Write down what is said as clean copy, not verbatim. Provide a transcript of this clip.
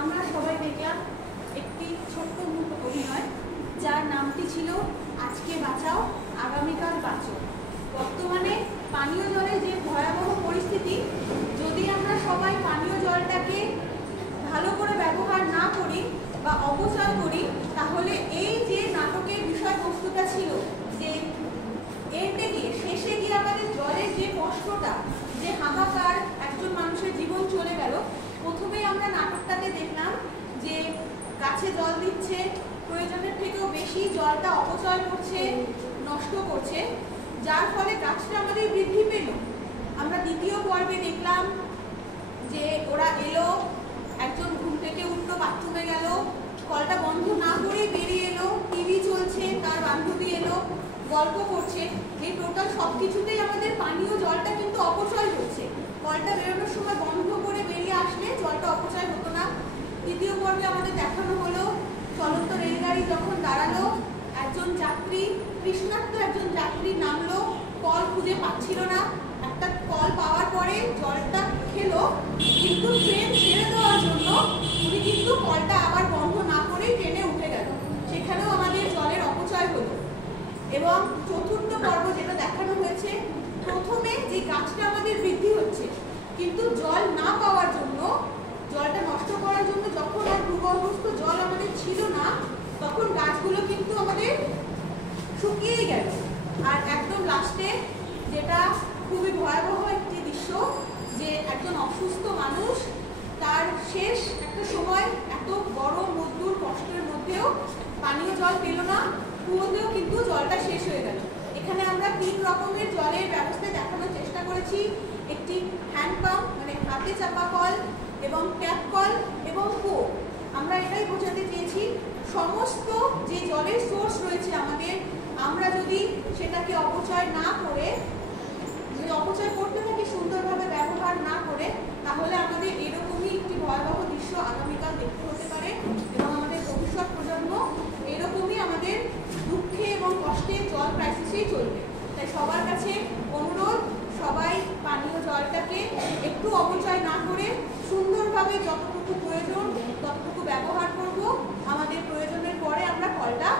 আমরা সবাই দেখলাম একটি ছোট্ট অভিনয়, যার নামটি ছিল আজকে বাঁচাও আগামীকাল বাঁচো। বর্তমানে পানীয় জলের যে ভয়াবহ পরিস্থিতি, যদি আমরা সবাই পানীয় জলটাকে ভালো করে ব্যবহার না করি বা অপচয় করি, তাহলে এই যে নাটকের বিষয়বস্তুটা ছিল যে এন্ডে গিয়ে শেষে গিয়ে আমাদের জলের যে কষ্টটা, যে হাহাকার, একজন মানুষের জীবন চলে গেল। প্রথমেই আমরা নাটকটাতে দেখলাম যে গাছে জল দিচ্ছে, প্রয়োজনের থেকেও বেশি জলটা অপচয় করছে, নষ্ট করছে, যার ফলে গাছটা আমাদের বৃদ্ধি পেল। আমরা দ্বিতীয় পর্বে দেখলাম যে ওরা এলো, একজন ঘুম থেকে উঠলো, বাথরুমে গেল, কলটা বন্ধ না করেই বেরিয়ে এলো, টিভি চলছে, তার বান্ধবী এলো, গল্প করছে। এই টোটাল সব কিছুতেই আমাদের পানীয় জলটা কিন্তু অপচয় হচ্ছে। কলটা বেরোনোর সময় বন্ধ করে বেরিয়ে আসলে জলটা অপচয় হতো না। তৃতীয় পর্বে আমাদের দেখানো হলো চলন্ত রেলগাড়ি যখন দাঁড়ালো, একজন যাত্রী, তৃষ্ণার্ত একজন যাত্রী নামলো, কল খুঁজে পাচ্ছিল না, একটা কল পাওয়ার পরে জলটা খেলো, কিন্তু ট্রেন ছেড়ে দেওয়ার জন্য উনি কিন্তু কলটা আবার বন্ধ না করেই ট্রেনে উঠে গেল। সেখানেও আমাদের জলের অপচয় হলো। এবং চতুর্থ পর্ব যেটা দেখানো হয়েছে, প্রথমে যে গাছটা আমাদের বৃদ্ধি হচ্ছে, কিন্তু জল না পাওয়ার জন্য, জলটা নষ্ট করার জন্য যখন আর ভূগর্ভস্থ জল আমাদের ছিল না, তখন গাছগুলো কিন্তু আমাদের শুকিয়েই গেল। আর একদম লাস্টে যেটা খুবই ভয়াবহ একটি দৃশ্য, যে একজন অসুস্থ মানুষ তার শেষ একটা সময় এত গরম রোদ্দুর কষ্টের মধ্যেও পানীয় জল পেল না, কুয়োতেও কিন্তু জলটা শেষ হয়ে গেল। এখানে আমরা 3 রকমের জলের ব্যবস্থা দেখানোর চেষ্টা করেছি। একটি হ্যান্ড পাম্প, মানে হাতে চাপা কল, এবং ট্যাপ কল এবং কূপ। আমরা এটাই বোঝাতে চেয়েছি, সমস্ত যে জলের সোর্স রয়েছে আমাদের, আমরা যদি সেটাকে অপচয় না করে, যদি অপচয় করতে থাকি সুন্দরভাবে ব্যবহার না করে, তাহলে আমাদের এরকমই একটি ভয়াবহ দৃশ্য আগামীকাল দেখতে হতে পারে। এবং আমাদের ভবিষ্যৎ প্রজন্ম এরকমই আমাদের দুঃখে এবং কষ্টে জল ক্রাইসিসেই চলবে। তাই সবার কাছে অনুরোধ, সবাই পানীয় জলটাকে একটু অপচয় না করে সুন্দরভাবে যতটুকু প্রয়োজন ততটুকু ব্যবহার করব। আমাদের প্রয়োজনের পরে আমরা কলটা